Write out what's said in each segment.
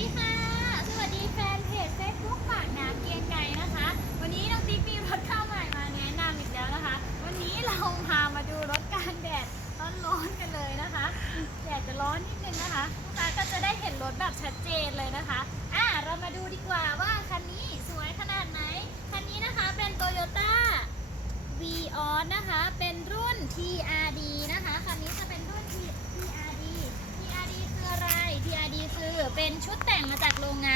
ดีค่ะ สวัสดีแฟนเพจ Facebook ปากน้ำเกียงไกรนะคะ วันนี้น้องติ๊กมีรถเข้าใหม่มาแนะนำอีกแล้วนะคะ วันนี้เราพามาดูรถกลางแดดร้อนๆกันเลยนะคะ แดดจะร้อนนิดนึงนะคะลูกค้าก็จะได้เห็นรถแบบชัดเจนเลยนะคะ อะเรามาดูดีกว่าว่าคันนี้สวยขนาดไหน คันนี้นะคะเป็น Toyota v o n นะคะเป็น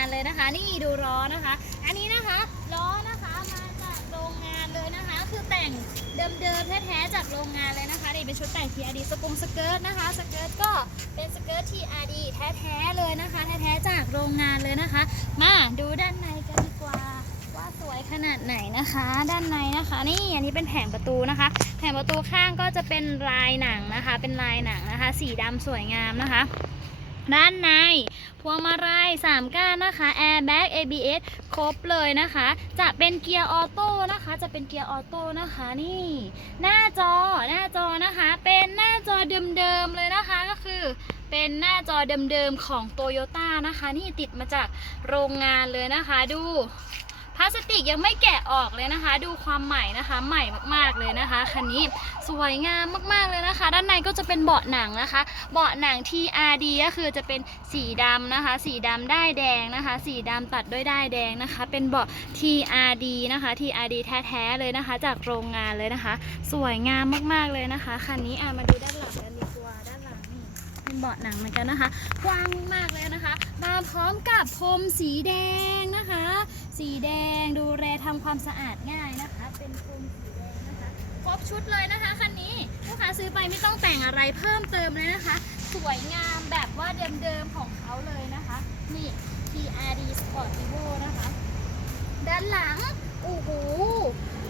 านเลยนะคะ นี่ดูล้อนะคะ อันนี้นะคะล้อนะคะมาจากโรงงานเลยนะคะ คือแต่งเดิมๆแท้ๆจากโรงงานเลยนะคะนี่เป็นชุดแต่ง TRD สปงสเกิร์ตนะคะสเกิร์ตก็เป็นสเกิร์ต TRD แท้ๆเลยนะคะแท้ๆจากโรงงานเลยนะคะ มาดูด้านในกันดีกว่าว่าสวยขนาดไหนนะคะ ด้านในนะคะ นี่อันนี้เป็นแผงประตูนะคะ แผงประตูข้างก็จะเป็นลายหนังนะคะ เป็นลายหนังนะคะ สีดำสวยงามนะคะ ด้านใน พวงมาลัย3ก้านนะคะแอร์แบ็ก ABS ครบเลยนะคะ จะเป็นเกียร์ออโต้นะคะ จะเป็นเกียร์ออโต้นะคะนี่ หน้าจอหน้าจอนะคะ เป็นหน้าจอเดิมๆเลยนะคะก็คือเป็นหน้าจอเดิมๆของโตโยต้านะคะ นี่ติดมาจากโรงงานเลยนะคะดู พลาสติกยังไม่แกะออกเลยนะคะ ดูความใหม่นะคะ ใหม่มากๆเลยนะคะ คันนี้สวยงามมากๆเลยนะคะ ด้านในก็จะเป็นเบาะหนังนะคะ เบาะหนัง TRD ก็คือจะเป็นสีดำนะคะ สีดำได้แดงนะคะ สีดำตัดด้วยได้แดงนะคะ เป็นเบาะ TRD นะคะ TRD แท้ๆเลยนะคะ จากโรงงานเลยนะคะ สวยงามมากๆเลยนะคะ คันนี้อะมาดูด้านหลังกันดีกว่าด้านหลังนี่ เป็นเบาะหนังเหมือนกันนะคะ กว้างมากเลยนะคะ มาพร้อมกับพรมสีแดงนะคะ สีแดงดูแลทำความสะอาดง่ายนะคะ เป็นพรมสีแดงนะคะ ครบชุดเลยนะคะคันนี้ลูกค้าซื้อไปไม่ต้องแต่งอะไรเพิ่มเติมเลยนะคะ สวยงามแบบว่าเดิมๆของเขาเลยนะคะนี่ TRD Sportivo นะคะ ด้านหลังโอ้โห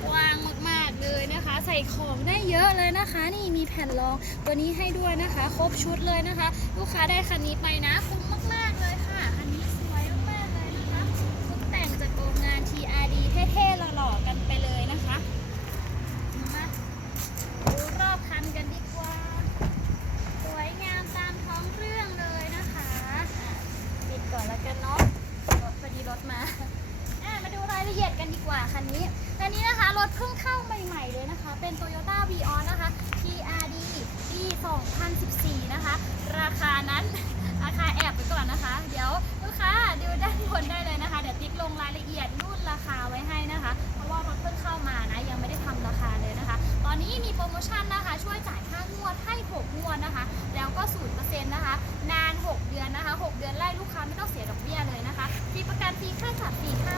กว้างมากๆเลยนะคะ ใส่ของได้เยอะเลยนะคะ นี่มีแผ่นรองตัวนี้ให้ด้วยนะคะ ครบชุดเลยนะคะ ลูกค้าได้คันนี้ไปนะคุ้มมากๆ กันดีกว่าคันนี้คันนี้นะคะรถเพิ่งเข้าใหม่ๆเลยนะคะ เป็น Toyota v ีอนะคะ TRD ปี2014 นะคะ ราคานั้นราคาแอบไปก่อนนะคะ เดี๋ยวลูกค้าดูด้านบนได้เลยนะคะ เดี๋ยวติ๊กลงรายละเอียดนู่นราคาไว้ให้นะคะ เพราะว่ารถเพิ่งเข้ามานะยังไม่ได้ทำราคาเลยนะคะ ตอนนี้มีโปรโมชั่นนะคะ ช่วยจ่ายค่างวดให้ 6 งวดนะคะ แล้วก็ศูนย์เปอร์เซ็นต์นะคะ นาน 6 เดือนนะคะ 6 เดือนไล่ลูกค้าไม่ต้องเสียดอกเบี้ยเลยนะคะ มีประกันฟรีค่าจัดฟรีค่า